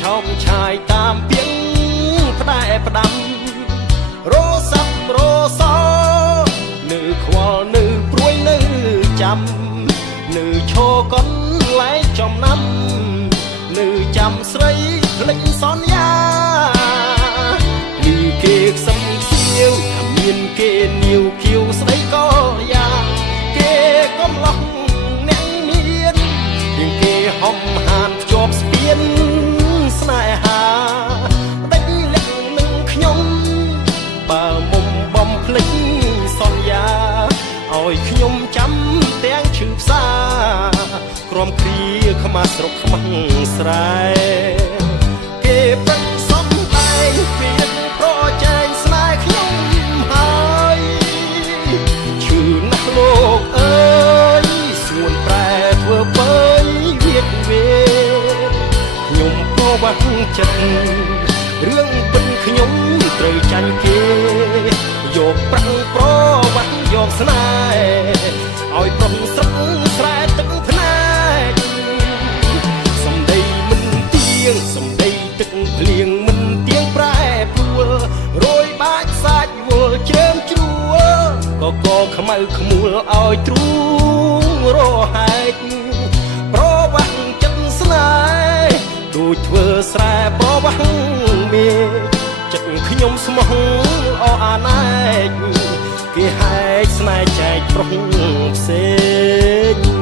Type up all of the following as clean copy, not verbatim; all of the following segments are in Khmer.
ឆោមឆាយតាមពីងផ្ដែផ្ដាំរសាប់រសនៅខ្វល់នៅព្រួយនៅចាំនៅឈរកនលែងចំណាំនៅចាំស្រីភ្លេចសន្យាឮគេខ្សឹងសៀវថាមានគេនាវខៀវស្ដីក៏យ៉ាងគេកំឡោះអ្នកមានជាងគេហំហានភ្ជាប់ស្ពានស្នេហាដេញលាក់នឹងខ្ញុំបើមុំបំភ្លេចសន្យាឲ្យខ្ញុំចាំទាំងឈឺផ្សាក្រំគ្រាខ្មាស់ស្រុកខ្មាស់ស្រែគេប្រឹងសំដែងពីប្រជែងស្នេហ៍ខ្ញុំហើយឈឺណាស់លោកអើយសួនប្រែធ្វើបើវាវេខ្ញុំប្រវាស់ចិត្តរឿងពិនខ្ញុំត្រូវចាញ់គេយកប្រាំងប្រវាស់យកស្នេហ៍ឲ្យប្រុសស្រុកស្រែទឹកភ្នែកសំដីមិនទៀងសំដីទឹកភ្លៀងមិនទៀងប្រែព្រួលរយបាច់សាច់វល់ជើងជ្រួលក៏ខ្មៅខ្មួលឲ្យទ្រូងរហែកប្រវាស់ចិត្តស្នេហ៍ដូចធ្វើស្រែប្រវាស់មេចិត្តខ្ញុំស្មោះអអាណែកគេហែកស្នេហ៍ចែកប្រុសផ្សេង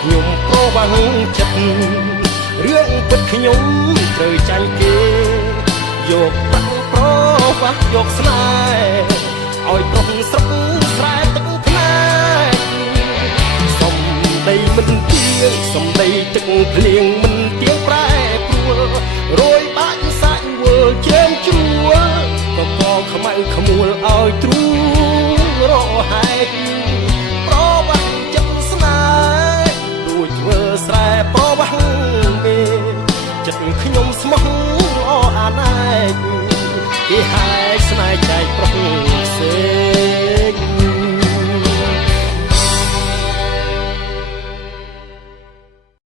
ខ្ញុំប្រវាំងចិត្តរឿងពិតខ្ញុំត្រូវចាញ់គេយកប្រាំងប្រវាស់យកស្នេហ៍ឲ្យប្រុសស្រុកស្រែទឹកភ្នែកសំដីមិនទៀងសំដីទឹកភ្លៀងមិនទៀងប្រែព្រួលរយបាច់សាច់វល់ជើងជ្រួលក៏ខ្មៅខ្មួលឲ្យទ្រូងរហែកស្រែប្រវាស់មេចិត្តខ្ញុំស្មោះអអាណែកគេហែកស្នេហ៍ចែកប្រុសផ្សេង